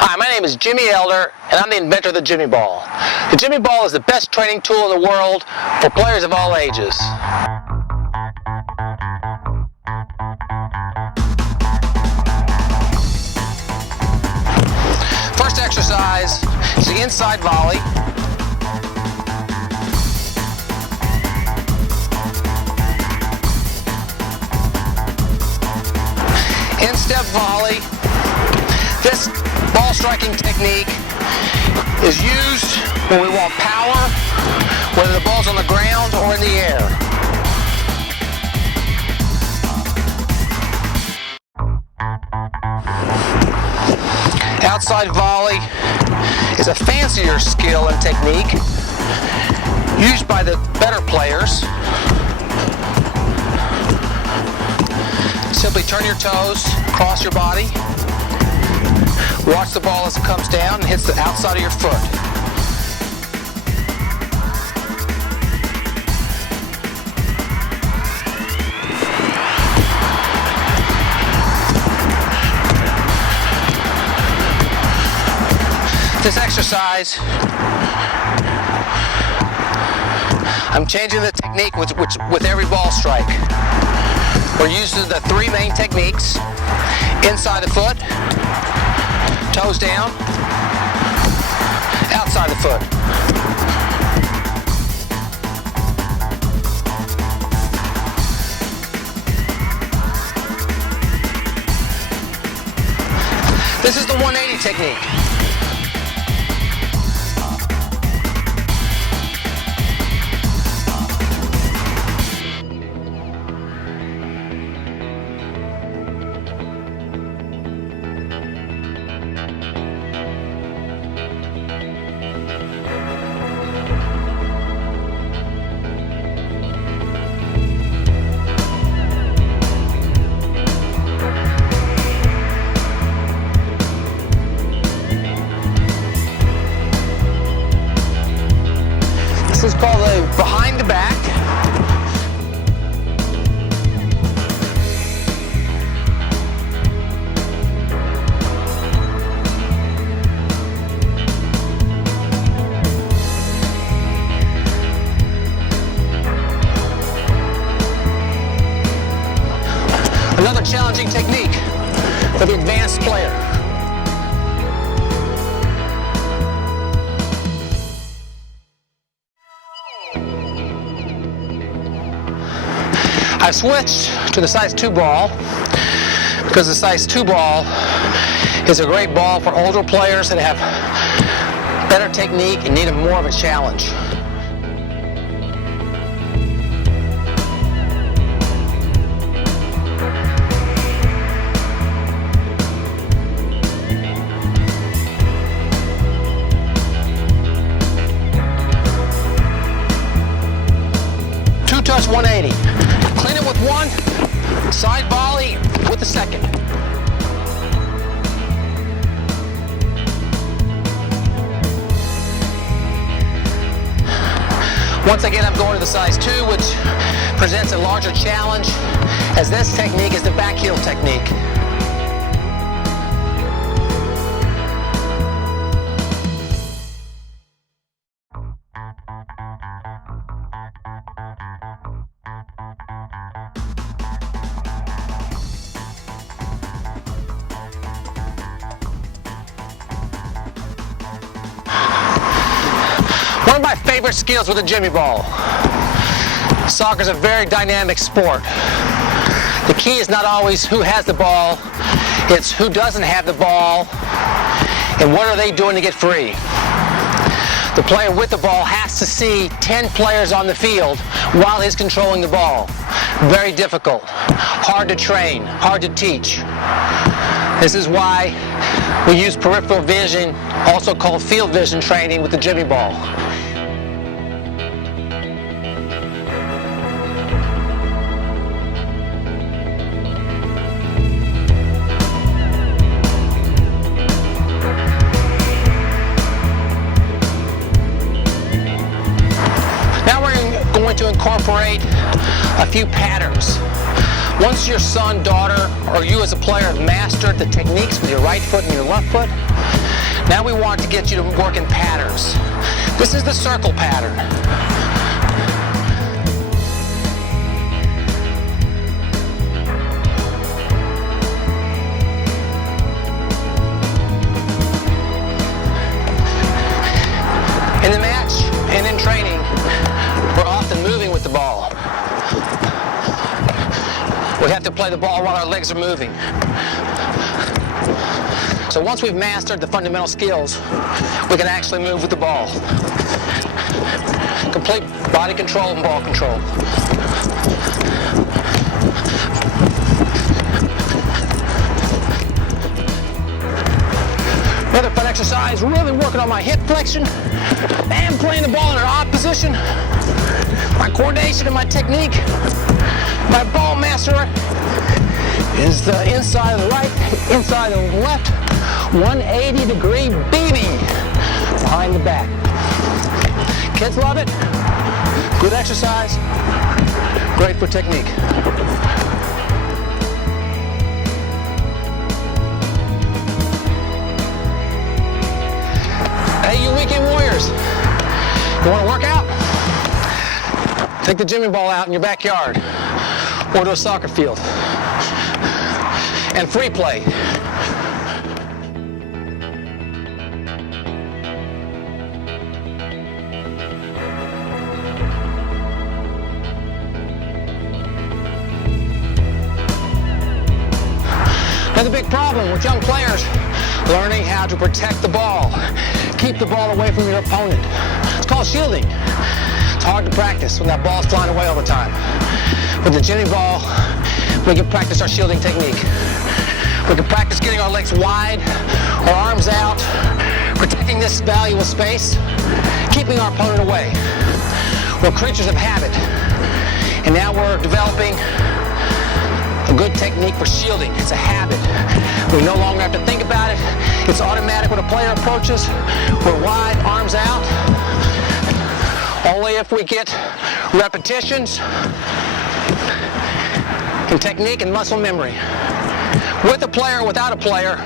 Hi, my name is Jimmy Elder, and I'm the inventor of the Jimmy Ball. The Jimmy Ball is the best training tool in the world for players of all ages. First exercise is the inside volley. In-step volley. This ball striking technique is used when we want power, whether the ball's on the ground or in the air. Outside volley is a fancier skill and technique used by the better players. Simply turn your toes, cross your body. Watch the ball as it comes down and hits the outside of your foot. This exercise, I'm changing the technique with every ball strike. We're using the three main techniques: inside the foot, toes down, outside the foot. This is the 180 technique. This is called a behind the back. Another challenging technique for the advanced player. I switched to the size 2 ball because the size 2 ball is a great ball for older players that have better technique and need more of a challenge. Two-touch 180. Clean it with one, side volley with the second. Once again, I'm going to the size 2, which presents a larger challenge, as this technique is the back heel technique. One of my favorite skills with the Jimmy Ball. Soccer is a very dynamic sport. The key is not always who has the ball, it's who doesn't have the ball and what are they doing to get free. The player with the ball has to see 10 players on the field while he's controlling the ball. Very difficult, hard to train, hard to teach. This is why we use peripheral vision, also called field vision training, with the Jimmy Ball. Now we're going to incorporate a few patterns. Once your son, daughter, or you as a player have mastered the techniques with your right foot and your left foot, Now we want to get you to work in patterns. This is the circle pattern. In the match and in training, we're often moving with the ball. We have to play the ball while our legs are moving. So once we've mastered the fundamental skills, we can actually move with the ball. Complete body control and ball control. Another fun exercise, really working on my hip flexion and playing the ball in an odd position. My coordination and my technique. My ball master is the inside of the right, inside of the left, 180-degree BB behind the back. Kids love it. Good exercise. Great for technique. Hey, you weekend warriors, you want to work out? Take the Jimmy ball out in your backyard or to a soccer field and free play. Another big problem with young players, learning how to protect the ball. Keep the ball away from your opponent. It's called shielding. It's hard to practice when that ball's flying away all the time. With the Jimmy ball, we can practice our shielding technique. We can practice getting our legs wide, our arms out, protecting this valuable space, keeping our opponent away. We're creatures of habit, and now we're developing a good technique for shielding. It's a habit. We no longer have to think about it. It's automatic when a player approaches. We're wide, arms out. Only if we get repetitions in technique and muscle memory. With a player, without a player.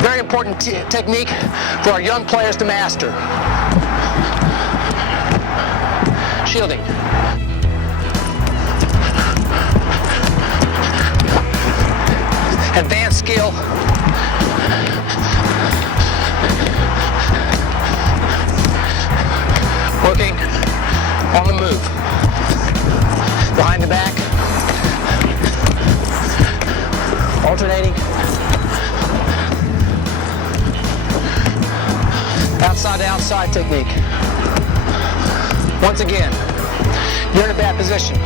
Very important technique for our young players to master. Shielding. Advanced skill. Working on the move. Behind the back. Alternating. Outside to outside technique. Once again, you're in a bad position.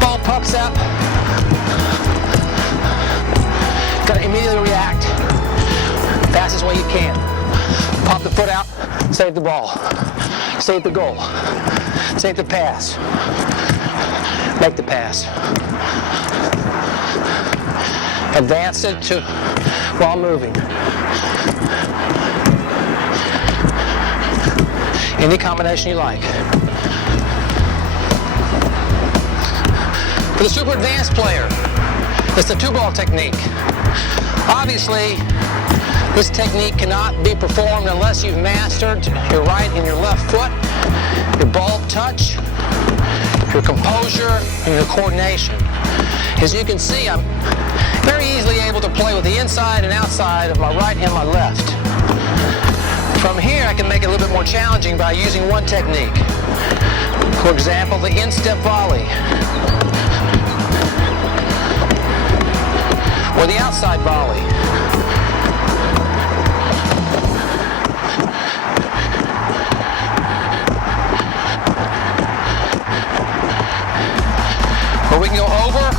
Ball pops up. Got to immediately react fastest way you can. Pop the foot out, save the ball, save the goal, save the pass, make the pass. Advance it to while moving. Any combination you like. For the super advanced player, it's the two-ball technique. Obviously, this technique cannot be performed unless you've mastered your right and your left foot, your ball touch, your composure, and your coordination. As you can see, I'm very easily able to play with the inside and outside of my right and my left. From here, I can make it a little bit more challenging by using one technique. For example, the instep volley. Or the outside volley. Or we can go over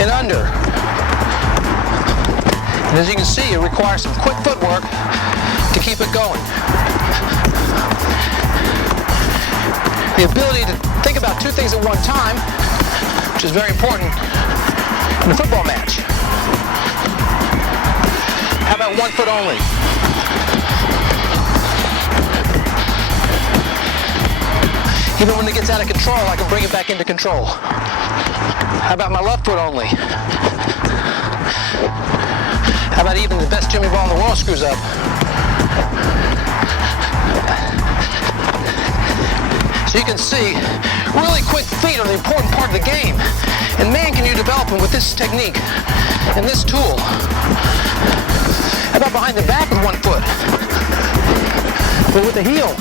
and under. And as you can see, it requires some quick footwork to keep it going. The ability to think about two things at one time, which is very important in a football match. How about one foot only? Even when it gets out of control, I can bring it back into control. How about my left foot only? How about that even the best Jimmy ball in the world screws up. So you can see, really quick feet are the important part of the game. And man, can you develop them with this technique and this tool. How about behind the back with one foot? But with the heel.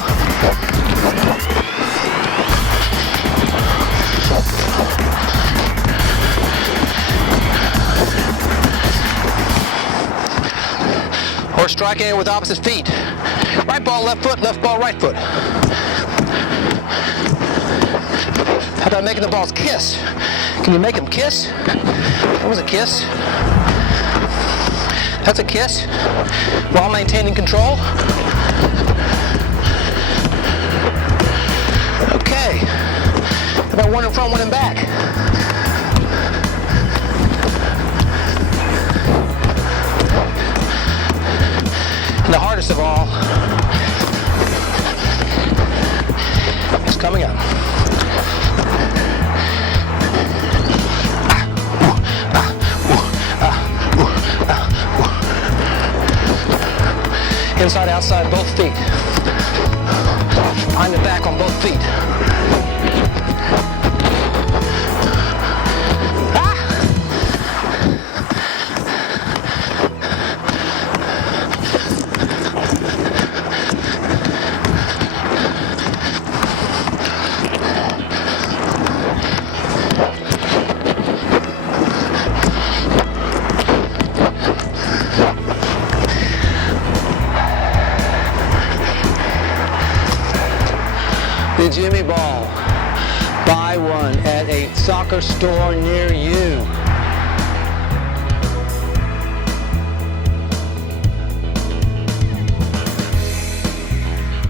Or striking it with opposite feet. Right ball, left foot, left ball, right foot. How about making the balls kiss? Can you make them kiss? That was a kiss. That's a kiss. While maintaining control. Okay. How about one in front, one in back? And the hardest of all is coming up. Inside, outside, both feet. Behind the back on both feet. The Jimmy ball. Buy one at a soccer store near you.